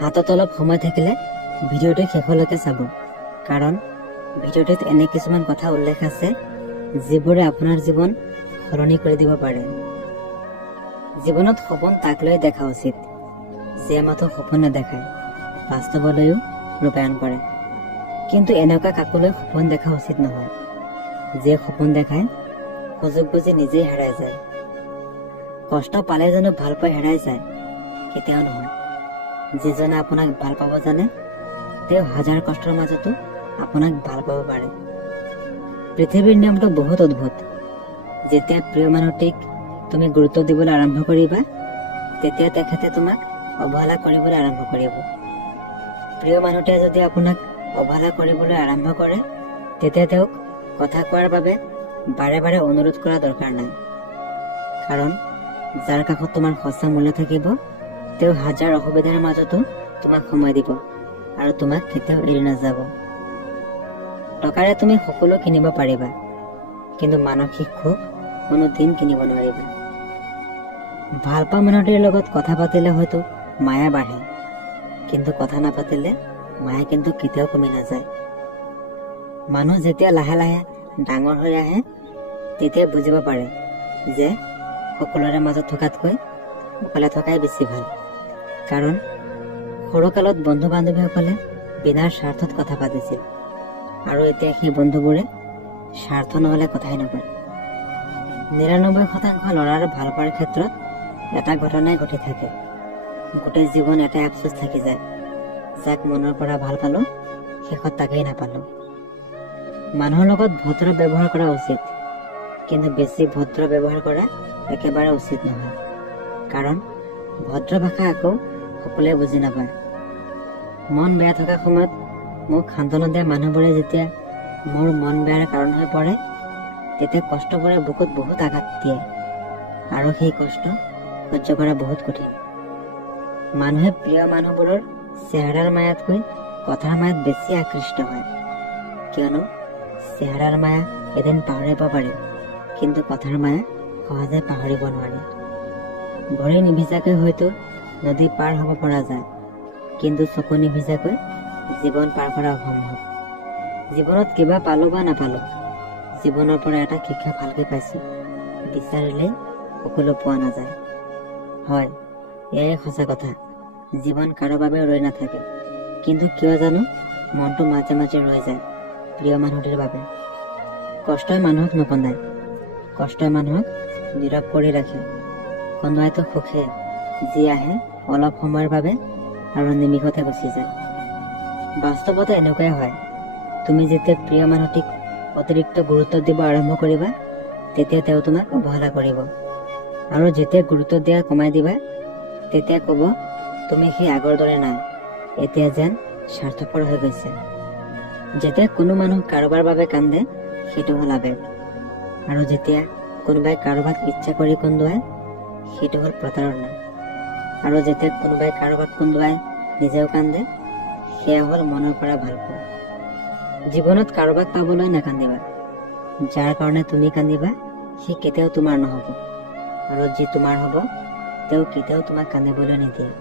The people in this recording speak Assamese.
হাতত অলপ সময় থাকিলে ভিডিঅ'টো শেষলৈকে চাব, কাৰণ ভিডিঅ'টোত এনে কিছুমান কথা উল্লেখ আছে যিবোৰে আপোনাৰ জীৱন সলনি কৰি দিব পাৰে। জীৱনত সপোন তাক লৈ দেখা উচিত যিয়ে মাত্ৰ সপোন নেদেখায়, বাস্তৱলৈও ৰূপায়ণ কৰে। কিন্তু এনেকুৱা কাকলৈ সপোন দেখা উচিত নহয় যিয়ে সপোন দেখায় সুযোগ বুজি নিজেই হেৰাই যায়। কষ্ট পালে জানো ভাল পাই হেৰাই যায়? কেতিয়াও নহয়। যিজনে আপোনাক ভাল পাব জানে তেওঁ হাজাৰ কষ্টৰ মাজতো আপোনাক ভাল পাব পাৰে। পৃথিৱীৰ নিয়মটো বহুত অদ্ভুত। যেতিয়া প্ৰিয় মানুহটিক তুমি গুৰুত্ব দিবলৈ আৰম্ভ কৰিবা, তেতিয়া তেখেতে তোমাক অৱহেলা কৰিবলৈ আৰম্ভ কৰিব। প্ৰিয় মানুহটোৱে যদি আপোনাক অৱহেলা কৰিবলৈ আৰম্ভ কৰে, তেতিয়া তেওঁক কথা কোৱাৰ বাবে বাৰে বাৰে অনুৰোধ কৰা দৰকাৰ নাই। কাৰণ যাৰ কাষত তোমাৰ সঁচা মূল্য থাকিব, তেওঁ হাজাৰ অসুবিধাৰ মাজতো তোমাক সময় দিব আৰু তোমাক কেতিয়াও এৰি নাযাব। টকাৰে তুমি সকলো কিনিব পাৰিবা, কিন্তু মানসিক সুখ কোনোদিন কিনিব নোৱাৰিবা। ভাল পোৱা মানুহটিৰ লগত কথা পাতিলে হয়তো মায়া বাঢ়ে, কিন্তু কথা নাপাতিলে মায়া কিন্তু কেতিয়াও কমি নাযায়। মানুহ যেতিয়া লাহে লাহে ডাঙৰ হৈ আহে, তেতিয়া বুজিব পাৰে যে সকলোৰে মাজত থকাতকৈ অকলে থকাই বেছি ভাল। কাৰণ সৰুকালত বন্ধু বান্ধৱীসকলে বিনা স্বাৰ্থত কথা পাতিছিল, আৰু এতিয়া সেই বন্ধুবোৰে স্বাৰ্থ নহলে কথাই নকয়। ৯৯% ল'ৰাৰ ভাল পোৱাৰ ক্ষেত্ৰত এটা ঘটনাই ঘটি থাকে। গোটেই জীৱন এটাই আফচোচ থাকি যায়, যাক মনৰ পৰা ভাল পালো শেষত তাকেই নাপালো। মানুহৰ লগত ভদ্ৰ ব্যৱহাৰ কৰা উচিত, কিন্তু বেছি ভদ্ৰ ব্যৱহাৰ কৰা একেবাৰে উচিত নহয়। কাৰণ ভদ্ৰ ভাষা আকৌ সকলোৱে বুজি নাপায়। মন বেয়া থকা সময়ত মোক সান্তনা দিয়া মানুহবোৰে যেতিয়া মোৰ মন বেয়াৰ কাৰণ হৈ পৰে, তেতিয়া কষ্টবোৰে বুকুত বহুত আঘাত দিয়ে, আৰু সেই কষ্ট সহ্য কৰা বহুত কঠিন। মানুহে প্ৰিয় মানুহবোৰৰ চেহেৰাৰ মায়াতকৈ কথাৰ মায়াত বেছি আকৃষ্ট হয়, কিয়নো চেহেৰাৰ মায়া এদিন পাহৰিব পাৰি, কিন্তু কথাৰ মায়া সহজে পাহৰিব নোৱাৰি। ভৰি নিভিজাকৈ হয়তো নদী পাৰ হ'ব পৰা যায়, কিন্তু চকু নিভিজাকৈ জীৱন পাৰ কৰা অসম্ভৱ। জীৱনত কিবা পালো বা নাপালো, জীৱনৰ পৰা এটা শিক্ষা ভালকৈ পাইছো, বিচাৰিলে সকলো পোৱা নাযায়। হয়, এয়াই সঁচা কথা। জীৱন কাৰো বাবে ৰৈ নাথাকে, কিন্তু কিয় জানো মনটো মাজে মাজে ৰৈ যায় প্ৰিয় মানুহটিৰ বাবে। কষ্টই মানুহক নকন্দায়, কষ্টই মানুহক নীৰৱ কৰি ৰাখে। কন্দুৱাইতো সুখে, যি আহে অলপ সময়ৰ বাবে আৰু নিমিষতে গুচি যায়। বাস্তৱতে এনেকুৱাই হয়। তুমি যেতিয়া প্ৰিয় মানুহটিক অতিৰিক্ত গুৰুত্ব দিব আৰম্ভ কৰিবা, তেতিয়া তেওঁ তোমাক অৱহেলা কৰিব, আৰু যেতিয়া গুৰুত্ব দিয়া কমাই দিবা, তেতিয়া ক'ব তুমি সেই আগৰ দৰে নাই, এতিয়া যেন স্বাৰ্থপৰ হৈ গৈছে। যেতিয়া কোনো মানুহ কাৰোবাৰ বাবে কান্দে, সেইটো হ'ল আবেগ, আৰু যেতিয়া কোনোবাই কাৰোবাক ইচ্ছা কৰি কন্দুৱাই, সেইটো হ'ল প্ৰতাৰণা। আৰু যেতিয়া কোনোবাই কাৰোবাক কন্দুৱাই নিজেও কান্দে, সেয়া হ'ল মনৰ পৰা ভাল পোৱা। জীৱনত কাৰোবাক পাবলৈ নাকান্দিবা। যাৰ কাৰণে তুমি কান্দিবা সি কেতিয়াও তোমাৰ নহ'ব, আৰু যি তোমাৰ হ'ব তেওঁ কেতিয়াও তোমাক কান্দিবলৈ নিদিয়ে।